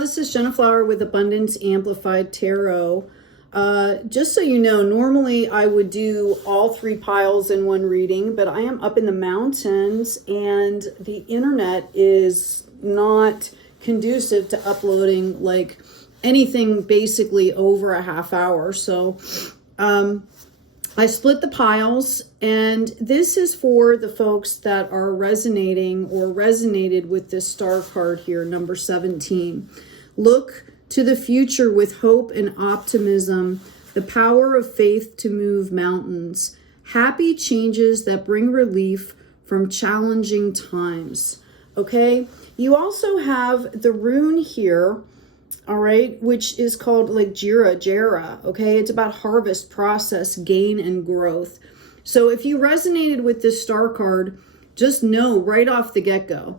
this is Jenna Flower with Abundance Amplified Tarot. Just so you know, normally I would do all three piles in one reading, but I am up in the mountains and the internet is not conducive to uploading like anything basically over a half hour. So I split the piles, and this is for the folks that are resonating or resonated with this star card here, number 17. Look to the future with hope and optimism, the power of faith to move mountains, happy changes that bring relief from challenging times. Okay, you also have the rune here, all right, which is called like Jera, okay? It's about harvest, process, gain, and growth. So if you resonated with this star card, just know right off the get-go,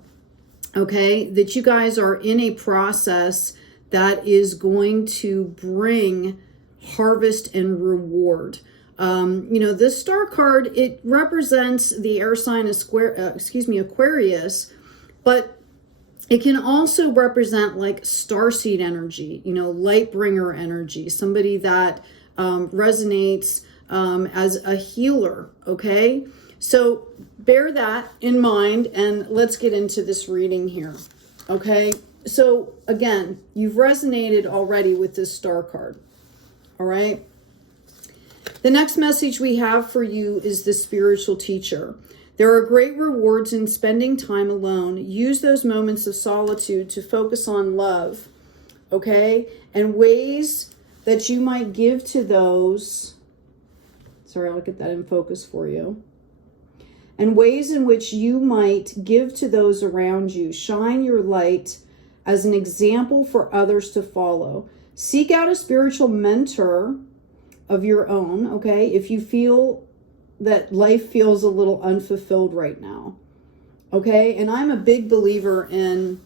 okay, that you guys are in a process that is going to bring harvest and reward. You know, this star card, it represents the air sign of Aquarius, but it can also represent like starseed energy, you know, light bringer energy, somebody that resonates as a healer, okay? So bear that in mind, and let's get into this reading here, okay? So again, you've resonated already with this star card, all right? The next message we have for you is the spiritual teacher. There are great rewards in spending time alone. Use those moments of solitude to focus on love, okay? And ways that you might give to those. Sorry, I'll get that in focus for you. And ways in which you might give to those around you. Shine your light as an example for others to follow. Seek out a spiritual mentor of your own, okay? If you feel that life feels a little unfulfilled right now, okay? And I'm a big believer in,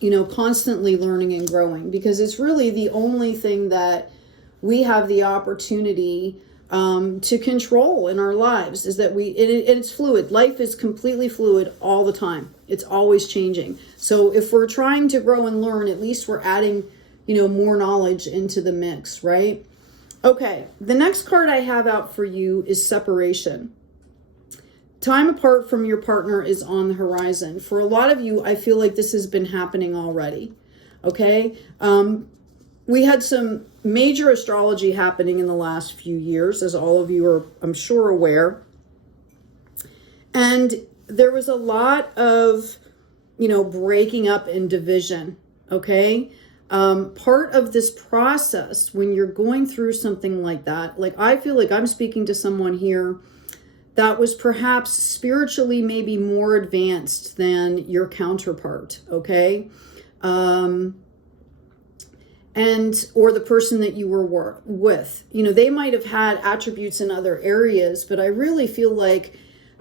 you know, constantly learning and growing, because it's really the only thing that we have the opportunity to control in our lives, is that it's fluid. Life is completely fluid all the time. It's always changing. So if we're trying to grow and learn, at least we're adding, you know, more knowledge into the mix, right? Okay, the next card I have out for you is separation. Time apart from your partner is on the horizon. For a lot of you, I feel like this has been happening already, okay? We had some major astrology happening in the last few years, as all of you are, I'm sure, aware. And there was a lot of, you know, breaking up and division, okay? Part of this process, when you're going through something like that, like I feel like I'm speaking to someone here that was perhaps spiritually maybe more advanced than your counterpart, okay? Or the person that you were with. You know, they might have had attributes in other areas, but I really feel like,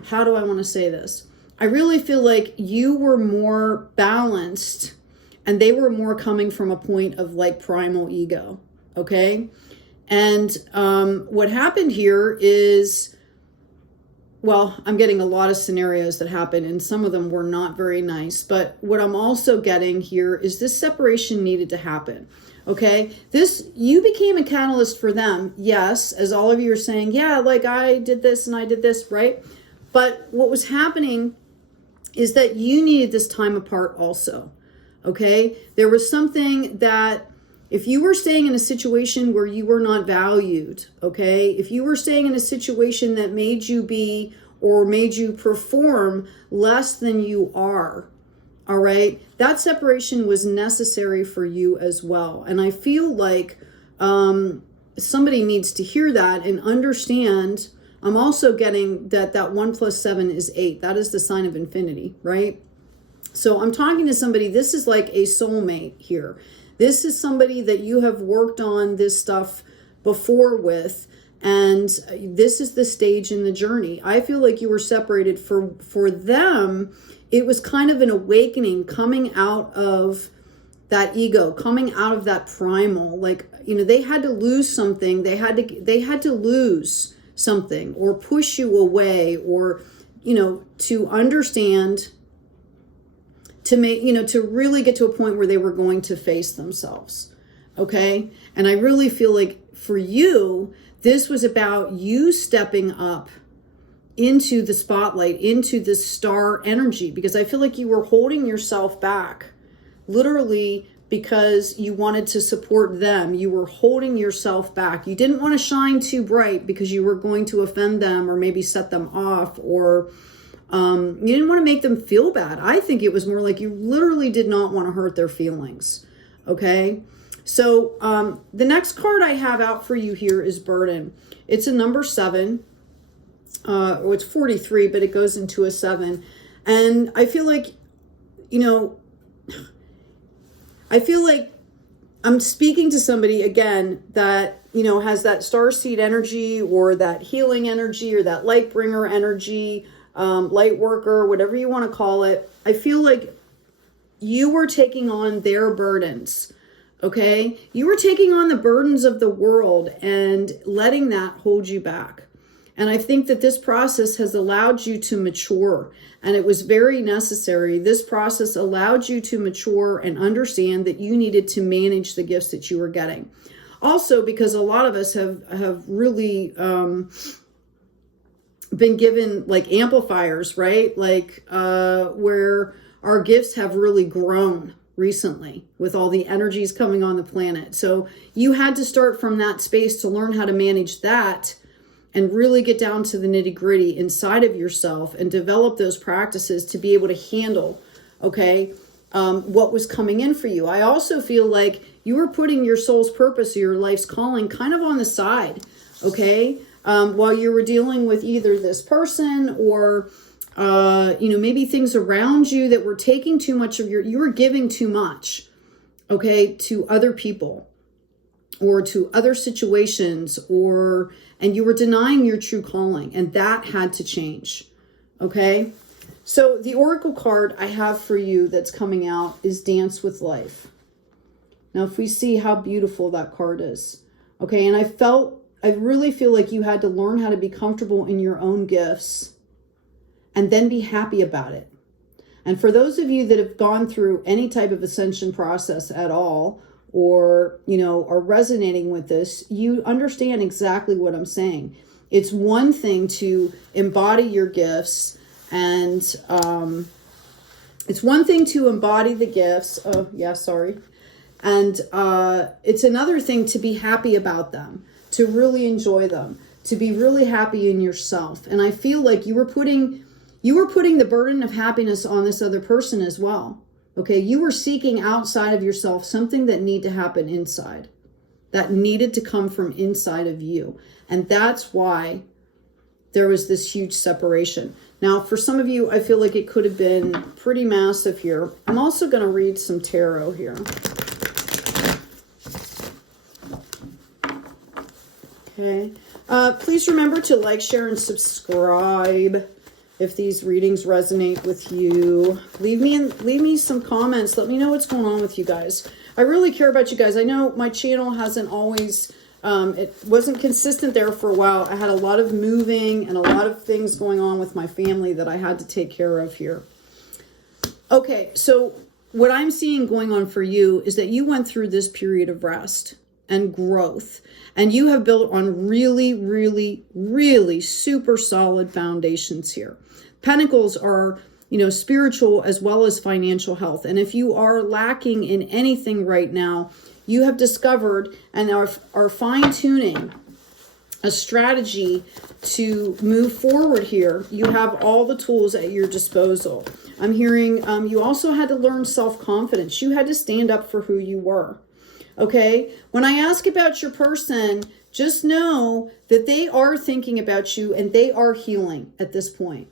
how do I want to say this? I really feel like you were more balanced and they were more coming from a point of like primal ego, okay? And what happened here is, well, I'm getting a lot of scenarios that happen, and some of them were not very nice. But what I'm also getting here is this separation needed to happen, okay? You became a catalyst for them, yes, as all of you are saying, yeah, like I did this and I did this, right? But what was happening is that you needed this time apart also. Okay, there was something that if you were staying in a situation where you were not valued, okay, if you were staying in a situation that made you be or made you perform less than you are, all right, that separation was necessary for you as well. And I feel like somebody needs to hear that and understand. I'm also getting that 1 + 7 is 8. That is the sign of infinity, right? So I'm talking to somebody, this is like a soulmate here. This is somebody that you have worked on this stuff before with, and this is the stage in the journey. I feel like you were separated. For them, it was kind of an awakening, coming out of that ego, coming out of that primal, like, you know, they had to lose something. They had to lose something or push you away, or, you know, to understand to make, to really get to a point where they were going to face themselves. Okay. And I really feel like for you, this was about you stepping up into the spotlight, into the star energy, because I feel like you were holding yourself back, literally, because you wanted to support them. You were holding yourself back. You didn't want to shine too bright because you were going to offend them or maybe set them off, or you didn't want to make them feel bad. I think it was more like you literally did not want to hurt their feelings. Okay. So the next card I have out for you here is burden. It's a number 7. Or it's 43, but it goes into a 7. And I feel like, I feel like I'm speaking to somebody again that, has that starseed energy, or that healing energy, or that light bringer energy, light worker, whatever you want to call it. I feel like you were taking on their burdens. Okay. You were taking on the burdens of the world and letting that hold you back. And I think that this process has allowed you to mature, and it was very necessary. This process allowed you to mature and understand that you needed to manage the gifts that you were getting. Also, because a lot of us have really been given like amplifiers, right? Like where our gifts have really grown recently with all the energies coming on the planet. So you had to start from that space to learn how to manage that, and really get down to the nitty gritty inside of yourself and develop those practices to be able to handle, okay, what was coming in for you. I also feel like you were putting your soul's purpose or your life's calling kind of on the side, okay, while you were dealing with either this person or, maybe things around you that were taking too much of you were giving too much, okay, to other people or to other situations, and you were denying your true calling, and that had to change. Okay. So the Oracle card I have for you that's coming out is Dance with Life. Now, if we see how beautiful that card is. Okay. And I really feel like you had to learn how to be comfortable in your own gifts and then be happy about it. And for those of you that have gone through any type of ascension process at all, or, are resonating with this, you understand exactly what I'm saying. It's one thing to embody your gifts, and it's one thing to embody the gifts. Oh, yeah, sorry. And it's another thing to be happy about them, to really enjoy them, to be really happy in yourself. And I feel like you were putting the burden of happiness on this other person as well. Okay, you were seeking outside of yourself something that needed to happen inside, that needed to come from inside of you. And that's why there was this huge separation. Now, for some of you, I feel like it could have been pretty massive here. I'm also going to read some tarot here. Okay. Please remember to like, share, and subscribe. If these readings resonate with you, leave me some comments. Let me know what's going on with you guys. I really care about you guys. I know my channel hasn't always, it wasn't consistent there for a while. I had a lot of moving and a lot of things going on with my family that I had to take care of here. Okay, so what I'm seeing going on for you is that you went through this period of rest and growth, and you have built on really, really, really super solid foundations here. Pentacles are, spiritual as well as financial health. And if you are lacking in anything right now, you have discovered and are fine-tuning a strategy to move forward here. You have all the tools at your disposal. I'm hearing you also had to learn self-confidence. You had to stand up for who you were. Okay? When I ask about your person, just know that they are thinking about you and they are healing at this point.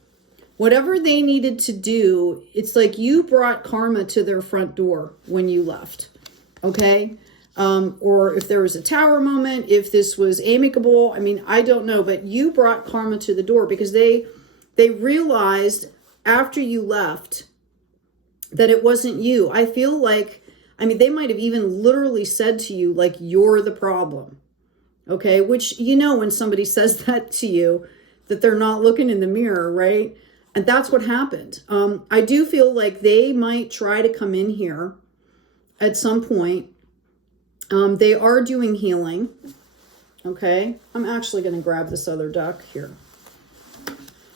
Whatever they needed to do, it's like you brought karma to their front door when you left. Okay? Or if there was a tower moment, if this was amicable, I don't know, but you brought karma to the door because they realized after you left that it wasn't you. I feel like, they might have even literally said to you, like, you're the problem. Okay? Which, when somebody says that to you, that they're not looking in the mirror, right? And that's what happened. I do feel like they might try to come in here at some point. They are doing healing. Okay. I'm actually going to grab this other deck here.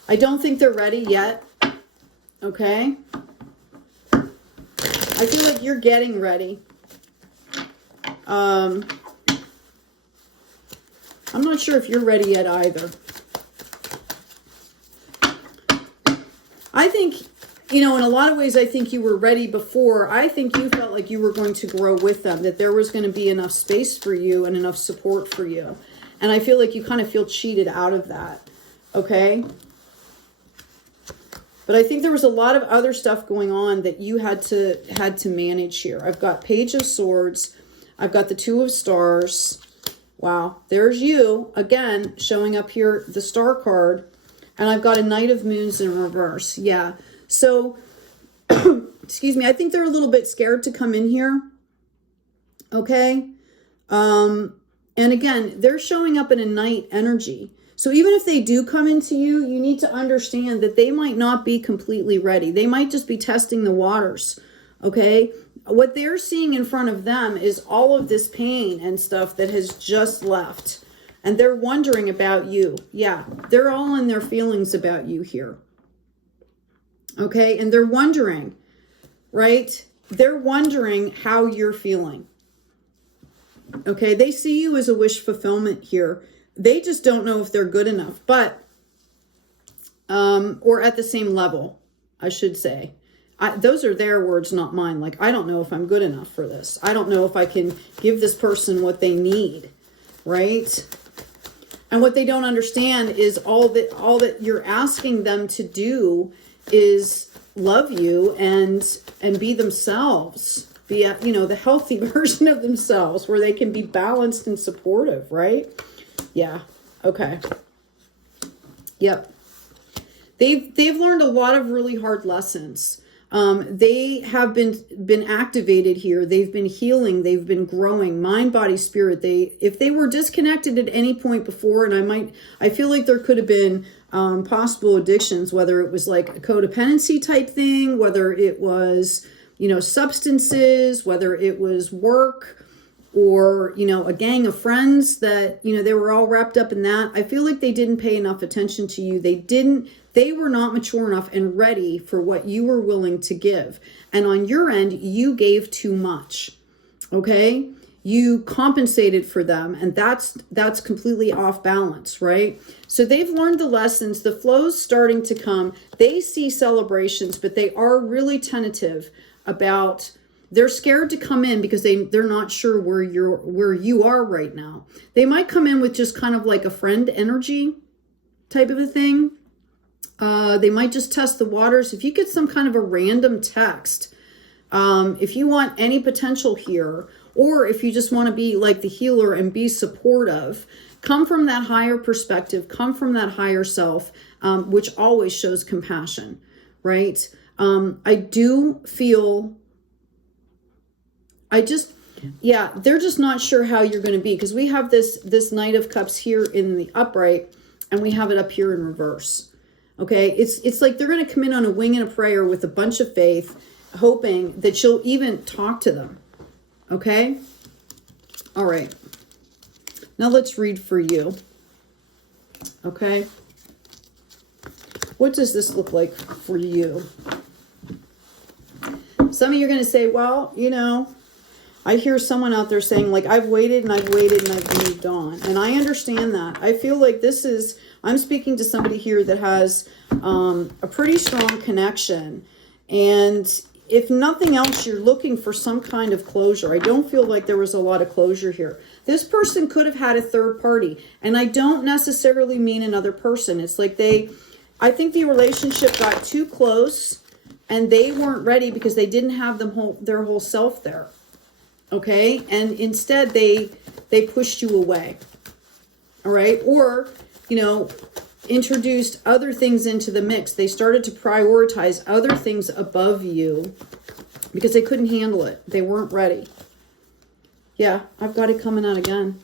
I don't think they're ready yet. Okay. I feel like you're getting ready. I'm not sure if you're ready yet either. I think, you know, in a lot of ways, I think you were ready before. I think you felt like you were going to grow with them, that there was going to be enough space for you and enough support for you. And I feel like you kind of feel cheated out of that. Okay. But I think there was a lot of other stuff going on that you had to manage here. I've got Page of Swords. I've got the Two of Stars. Wow. There's you again showing up here, the Star card. And I've got a Knight of Moons in reverse. Yeah. So, excuse me. I think they're a little bit scared to come in here. Okay. And again, they're showing up in a Knight energy. So even if they do come into you, you need to understand that they might not be completely ready. They might just be testing the waters, okay? What they're seeing in front of them is all of this pain and stuff that has just left. And they're wondering about you. Yeah, they're all in their feelings about you here. Okay, and they're wondering, right? They're wondering how you're feeling. Okay, they see you as a wish fulfillment here. They just don't know if they're good enough, but, or at the same level, I should say. Those are their words, not mine. Like, I don't know if I'm good enough for this. I don't know if I can give this person what they need, right? And what they don't understand is all that you're asking them to do is love you and be themselves, be a, you know, the healthy version of themselves where they can be balanced and supportive, right? Yeah. Okay. Yep. They've learned a lot of really hard lessons. They have been activated here. They've been healing. They've been growing, mind, body, spirit. If they were disconnected at any point before, and I feel like there could have been possible addictions, whether it was like a codependency type thing, whether it was, you know, substances, whether it was work, or, you know, a gang of friends that, you know, they were all wrapped up in that. I feel like they didn't pay enough attention to you. They were not mature enough and ready for what you were willing to give. And on your end, you gave too much. Okay? You compensated for them, and that's completely off balance, right? So they've learned the lessons. The flow's starting to come. They see celebrations, but they are really tentative about. They're scared to come in because they're not sure where you are right now. They might come in with just kind of like a friend energy type of a thing. They might just test the waters. If you get some kind of a random text, if you want any potential here, or if you just want to be like the healer and be supportive, come from that higher perspective, come from that higher self, which always shows compassion, right? I do feel... they're just not sure how you're going to be, because we have this Knight of Cups here in the upright and we have it up here in reverse. Okay. It's like they're going to come in on a wing and a prayer with a bunch of faith, hoping that you'll even talk to them. Okay. All right. Now let's read for you. Okay. What does this look like for you? Some of you are going to say, well, you know, I hear someone out there saying, like, I've waited and I've waited and I've moved on. And I understand that. I feel like I'm speaking to somebody here that has a pretty strong connection. And if nothing else, you're looking for some kind of closure. I don't feel like there was a lot of closure here. This person could have had a third party. And I don't necessarily mean another person. It's like I think the relationship got too close and they weren't ready because they didn't have their whole self there. Okay, and instead they pushed you away. All right, or, you know, introduced other things into the mix. They started to prioritize other things above you because they couldn't handle it. They weren't ready. Yeah, I've got it coming out again.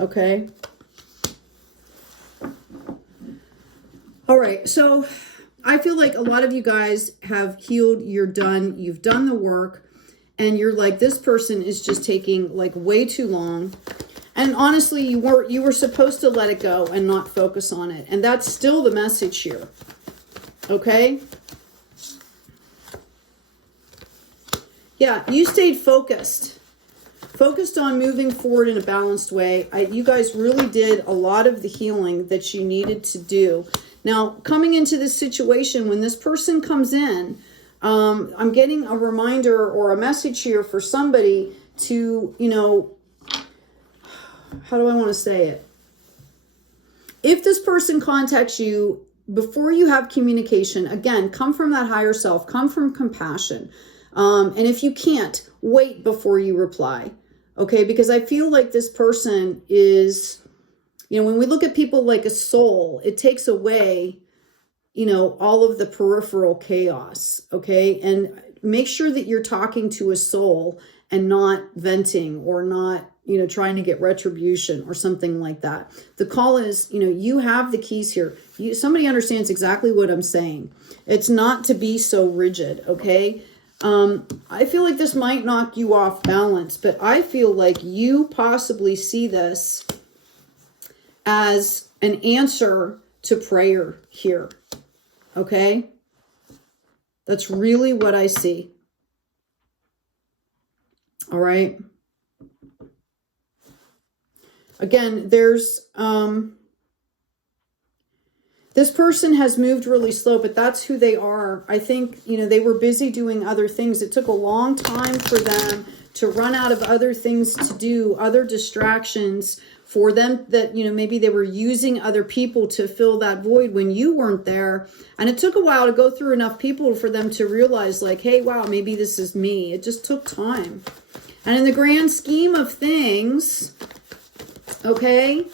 Okay. All right, so I feel like a lot of you guys have healed, you're done, you've done the work, and you're like, this person is just taking like way too long. And honestly, you were supposed to let it go and not focus on it. And that's still the message here. Okay? Yeah, you stayed focused. Focused on moving forward in a balanced way. You guys really did a lot of the healing that you needed to do. Now, coming into this situation, when this person comes in, I'm getting a reminder or a message here for somebody to, you know, how do I want to say it? If this person contacts you before you have communication, again, come from that higher self, come from compassion. And if you can't, wait before you reply. Okay, because I feel like this person is, you know, when we look at people like a soul, it takes away, you know, all of the peripheral chaos. Okay, and make sure that you're talking to a soul and not venting or not, you know, trying to get retribution or something like that. The call is, you know, you have the keys here. Somebody understands exactly what I'm saying. It's not to be so rigid, okay? I feel like this might knock you off balance, but I feel like you possibly see this as an answer to prayer here, okay? That's really what I see. All right. Again, there's, this person has moved really slow, but that's who they are. I think, you know, they were busy doing other things. It took a long time for them to run out of other things to do, other distractions for them that, you know, maybe they were using other people to fill that void when you weren't there. And it took a while to go through enough people for them to realize like, hey, wow, maybe this is me. It just took time. And in the grand scheme of things, okay,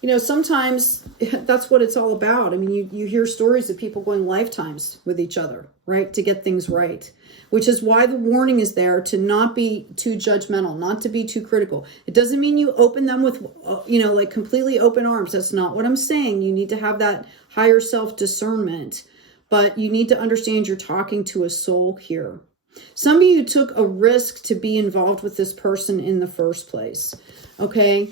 you know, sometimes that's what it's all about. I mean, you hear stories of people going lifetimes with each other, right? To get things right, which is why the warning is there to not be too judgmental, not to be too critical. It doesn't mean you open them with, you know, like completely open arms. That's not what I'm saying. You need to have that higher self discernment, but you need to understand you're talking to a soul here. Some of you took a risk to be involved with this person in the first place, okay?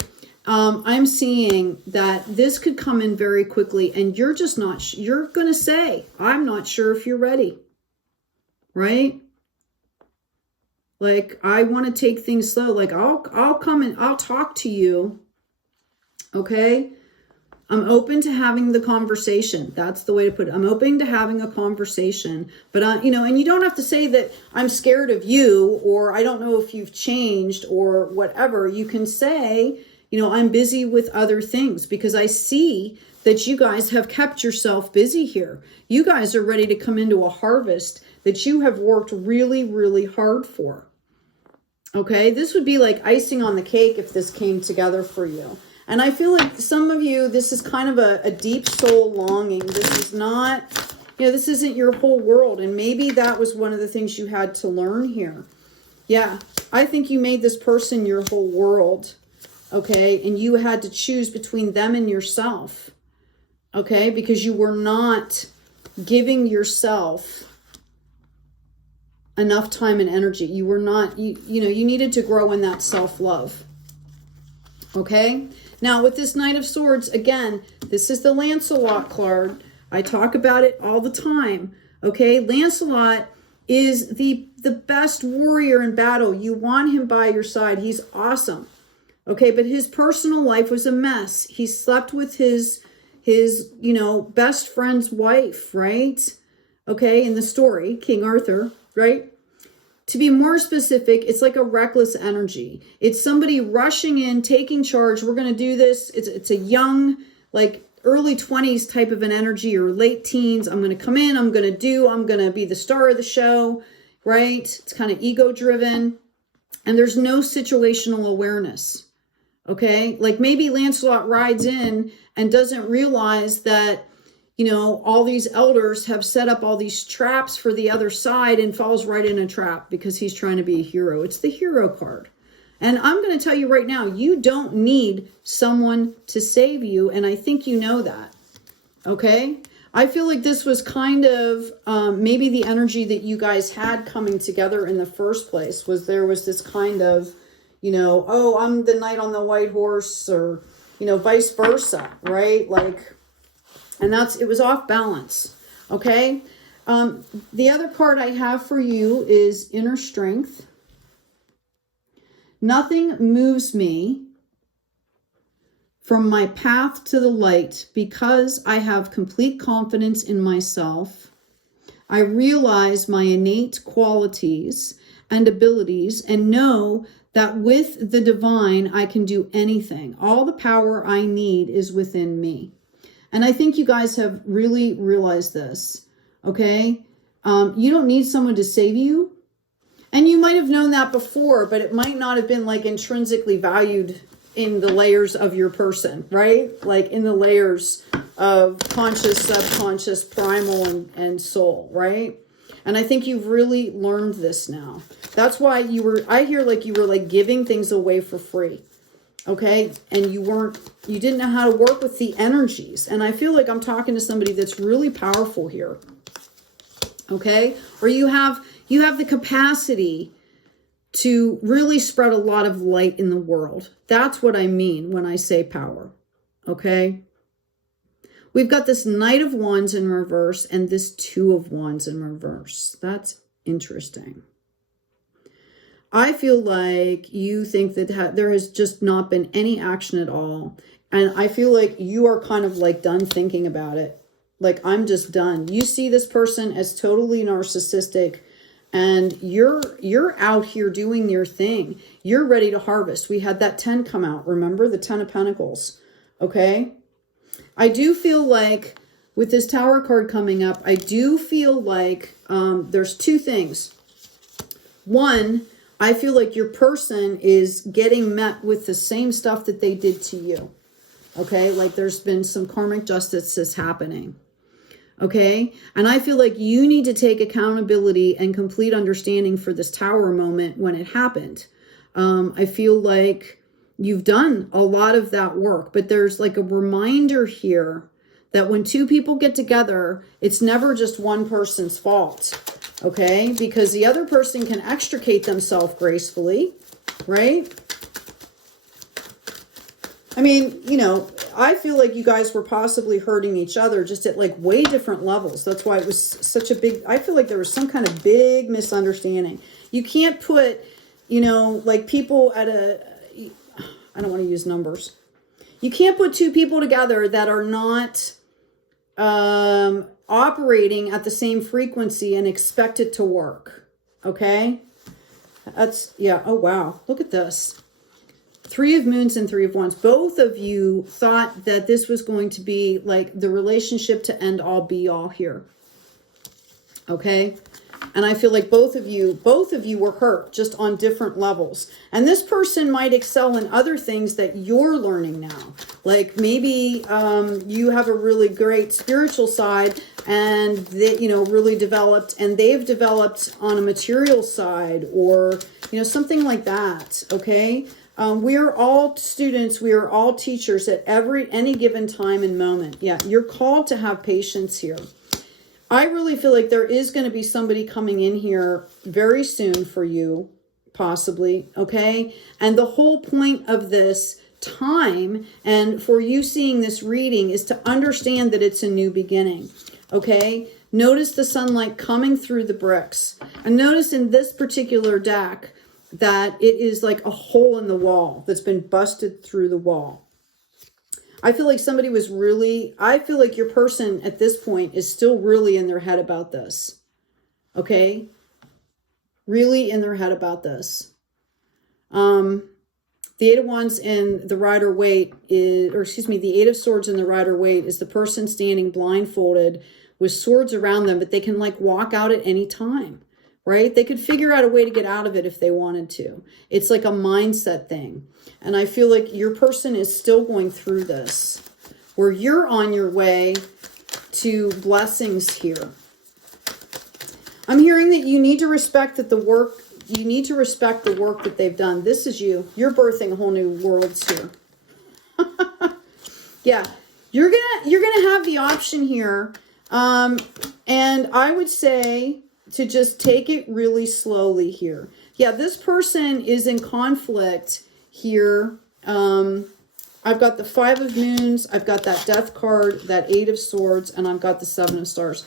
I'm seeing that this could come in very quickly and you're just not, you're going to say, I'm not sure if you're ready, right? Like, I want to take things slow. Like, I'll come and I'll talk to you, okay? I'm open to having the conversation. That's the way to put it. I'm open to having a conversation, but you know, and you don't have to say that I'm scared of you, or I don't know if you've changed or whatever. You can say, you know, I'm busy with other things, because I see that you guys have kept yourself busy here. You guys are ready to come into a harvest that you have worked really, really hard for. Okay. This would be like icing on the cake if this came together for you. And I feel like some of you, this is kind of a deep soul longing. This is not, you know, this isn't your whole world. And maybe that was one of the things you had to learn here. Yeah, I think you made this person your whole world, okay? And you had to choose between them and yourself, okay? Because you were not giving yourself enough time and energy. You were not, you know, you needed to grow in that self-love, okay? Now, with this Knight of Swords, again, this is the Lancelot card. I talk about it all the time, okay? Lancelot is the best warrior in battle. You want him by your side. He's awesome, okay? But his personal life was a mess. He slept with his you know, best friend's wife, right? Okay, in the story, King Arthur, right? To be more specific, it's like a reckless energy. It's somebody rushing in, taking charge. We're going to do this. It's a young, like early 20s type of an energy, or late teens. I'm going to come in. I'm going to be the star of the show, right? It's kind of ego driven. And there's no situational awareness. Okay. Like maybe Lancelot rides in and doesn't realize that, you know, all these elders have set up all these traps for the other side, and falls right in a trap because he's trying to be a hero. It's the hero card. And I'm going to tell you right now, you don't need someone to save you. And I think you know that. Okay? I feel like this was kind of maybe the energy that you guys had coming together in the first place. Was there was this kind of, you know, oh, I'm the knight on the white horse, or, you know, vice versa, right? Like, and it was off balance. Okay? The other card I have for you is inner strength. Nothing moves me from my path to the light because I have complete confidence in myself. I realize my innate qualities and abilities and know that with the divine, I can do anything. All the power I need is within me. And I think you guys have really realized this, okay? You don't need someone to save you. And you might have known that before, but it might not have been like intrinsically valued in the layers of your person, right? Like in the layers of conscious, subconscious, primal, and soul, right? And I think you've really learned this now. That's why I hear like you were like giving things away for free, okay? And you didn't know how to work with the energies. And I feel like I'm talking to somebody that's really powerful here, okay? Or you have the capacity to really spread a lot of light in the world. That's what I mean when I say power, okay? We've got this Knight of Wands in reverse and this Two of Wands in reverse. That's interesting. I feel like you think that there has just not been any action at all. And I feel like you are kind of like done thinking about it. Like, I'm just done. You see this person as totally narcissistic, and you're out here doing your thing. You're ready to harvest. We had that 10 come out. Remember the 10 of Pentacles. Okay. I do feel like with this Tower card coming up, I do feel like there's two things. One, I feel like your person is getting met with the same stuff that they did to you. Okay. Like there's been some karmic justice that's happening. Okay. And I feel like you need to take accountability and complete understanding for this Tower moment when it happened. I feel like you've done a lot of that work, but there's like a reminder here that when two people get together, it's never just one person's fault. Okay. Because the other person can extricate themselves gracefully, right? I mean, you know, I feel like you guys were possibly hurting each other just at like way different levels. That's why it was such a big, I feel like there was some kind of big misunderstanding. You can't put, you know, like people at I don't want to use numbers. You can't put two people together that are not operating at the same frequency and expect it to work. Okay? That's, yeah. Oh, wow. Look at this. Three of Moons and Three of Wands. Both of you thought that this was going to be like the relationship to end all be all here. Okay? And I feel like both of you were hurt just on different levels. And this person might excel in other things that you're learning now. Like maybe you have a really great spiritual side and they, you know, really developed, and they've developed on a material side, or, you know, something like that. Okay? We are all students. We are all teachers at any given time and moment. Yeah, you're called to have patience here. I really feel like there is going to be somebody coming in here very soon for you, possibly, okay? And the whole point of this time and for you seeing this reading is to understand that it's a new beginning, okay? Notice the sunlight coming through the bricks. And notice in this particular deck that it is like a hole in the wall that's been busted through the wall. I feel like somebody was really, I feel like your person at this point is still really in their head about this. Okay? Really in their head about this. The Eight of Wands in the Rider-Waite is, or excuse me, the Eight of Swords in the Rider-Waite is the person standing blindfolded with swords around them, but they can like walk out at any time. Right? They could figure out a way to get out of it if they wanted to. It's like a mindset thing. And I feel like your person is still going through this, where you're on your way to blessings here. I'm hearing that you need to respect that the work you need to respect the work that they've done. This is you. You're birthing a whole new worlds here. Yeah, you're gonna have the option here, and I would say to just take it really slowly here. Yeah, this person is in conflict here. I've got the 5 of Moons, I've got that Death card, that 8 of Swords, and I've got the 7 of Stars.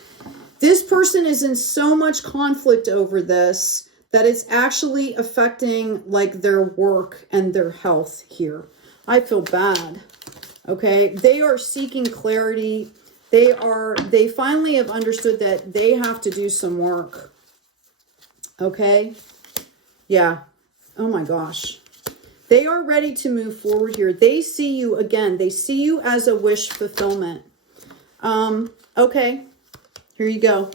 This person is in so much conflict over this that it's actually affecting like their work and their health here. I feel bad. Okay, they are seeking clarity. They finally have understood that they have to do some work. Okay, yeah. Oh my gosh. They are ready to move forward here. They see you again. They see you as a wish fulfillment. Okay, here you go.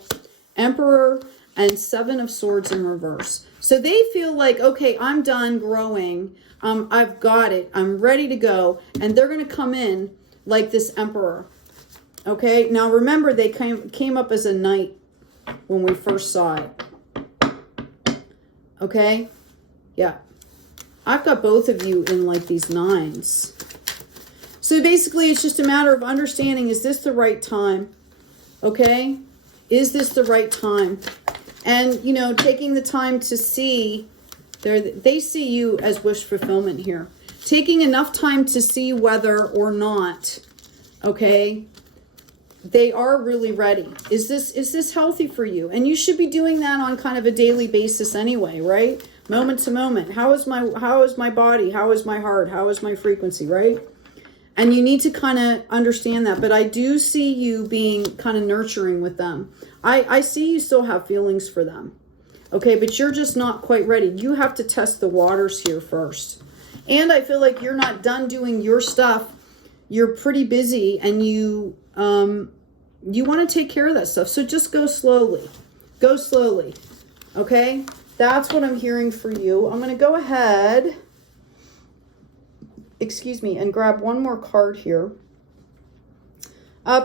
Emperor and 7 of Swords in reverse. So they feel like, okay, I'm done growing. I've got it. I'm ready to go. And they're going to come in like this Emperor. Okay, now remember they came up as a Knight when we first saw it. Okay, yeah. I've got both of you in like these 9s. So basically it's just a matter of understanding, is this the right time? Okay, is this the right time? And, you know, taking the time to see, they see you as wish fulfillment here. Taking enough time to see whether or not, okay, they are really ready. Is this healthy for you? And you should be doing that on kind of a daily basis anyway, right? Moment to moment. How is my body? How is my heart? How is my frequency, right? And you need to kind of understand that. But I do see you being kind of nurturing with them. I see you still have feelings for them. Okay, but you're just not quite ready. You have to test the waters here first. And I feel like you're not done doing your stuff. You're pretty busy and you want to take care of that stuff. So just go slowly. Go slowly. Okay? That's what I'm hearing for you. I'm going to go ahead, excuse me, and grab one more card here.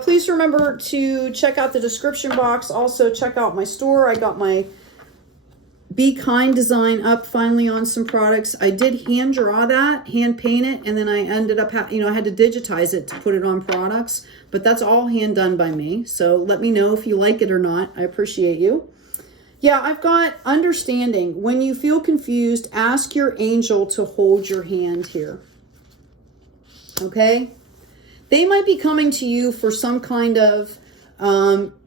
Please remember to check out the description box. Also, check out my store. I got my Be Kind design up finally on some products. I did hand draw that, hand paint it, and then I ended up, I had to digitize it to put it on products. But that's all hand done by me. So let me know if you like it or not. I appreciate you. Yeah, I've got understanding. When you feel confused, ask your angel to hold your hand here. Okay? They might be coming to you for some kind of,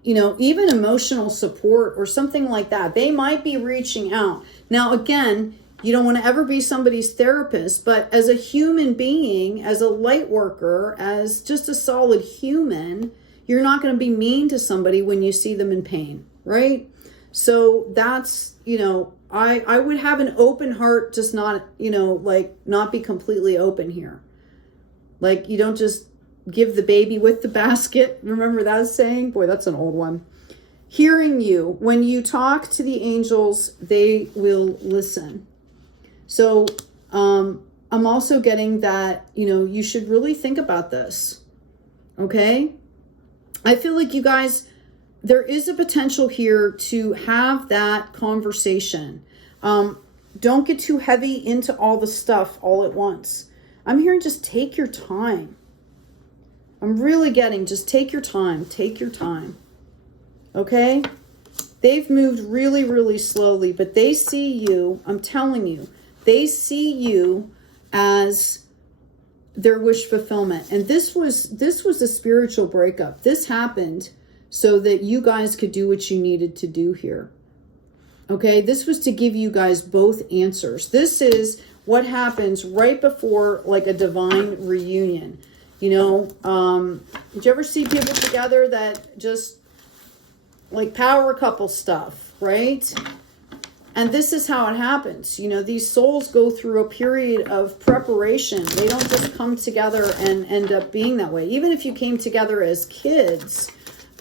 even emotional support or something like that. They might be reaching out. Now, again, you don't want to ever be somebody's therapist, but as a human being, as a light worker, as just a solid human, you're not going to be mean to somebody when you see them in pain, right? So that's, I would have an open heart, just not, not be completely open here. Like, you don't just give the baby with the basket. Remember that saying? Boy, that's an old one. Hearing you. When you talk to the angels, they will listen. So I'm also getting that, you should really think about this. Okay? I feel like you guys, there is a potential here to have that conversation. Don't get too heavy into all the stuff all at once. I'm hearing just take your time. I'm really getting just take your time. Take your time. Okay? They've moved really, really slowly, but they see you. I'm telling you, they see you as their wish fulfillment. And this was a spiritual breakup. This happened so that you guys could do what you needed to do here. Okay? This was to give you guys both answers. This is what happens right before like a divine reunion. Did you ever see people together that just like power couple stuff, right? And this is how it happens. These souls go through a period of preparation. They don't just come together and end up being that way. Even if you came together as kids,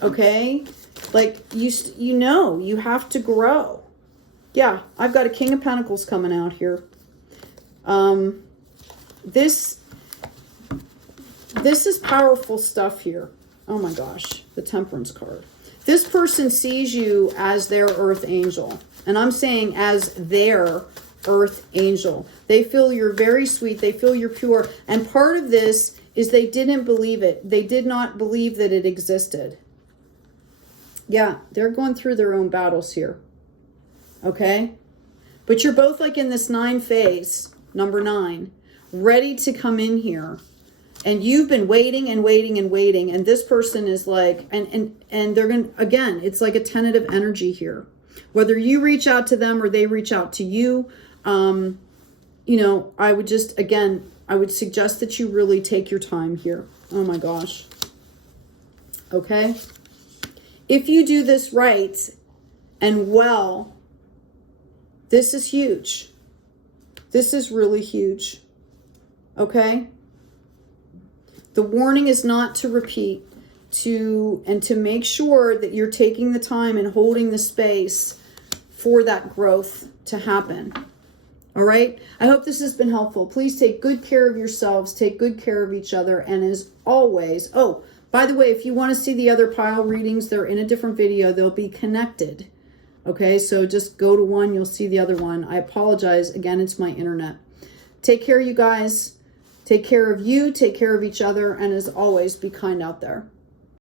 okay? Like, you have to grow. Yeah, I've got a King of Pentacles coming out here. This is powerful stuff here. Oh my gosh, the Temperance card. This person sees you as their earth angel. And I'm saying as their earth angel. They feel you're very sweet. They feel you're pure. And part of this is they didn't believe it. They did not believe that it existed. Yeah, they're going through their own battles here. Okay? But you're both like in this 9 phase, number 9, ready to come in here. And you've been waiting and waiting and waiting. And this person is like, and they're going to, again, it's like a tentative energy here. Whether you reach out to them or they reach out to you, you know, I would just, again, I would suggest that you really take your time here. Oh my gosh. Okay? If you do this right and well, this is huge. This is really huge. Okay? The warning is not to repeat, and to make sure that you're taking the time and holding the space for that growth to happen. All right? I hope this has been helpful. Please take good care of yourselves, take good care of each other, and as always, oh, by the way, if you want to see the other pile readings, they're in a different video. They'll be connected. Okay, so just go to one, you'll see the other one. I apologize. Again, it's my internet. Take care, you guys. Take care of you, take care of each other, and as always, be kind out there.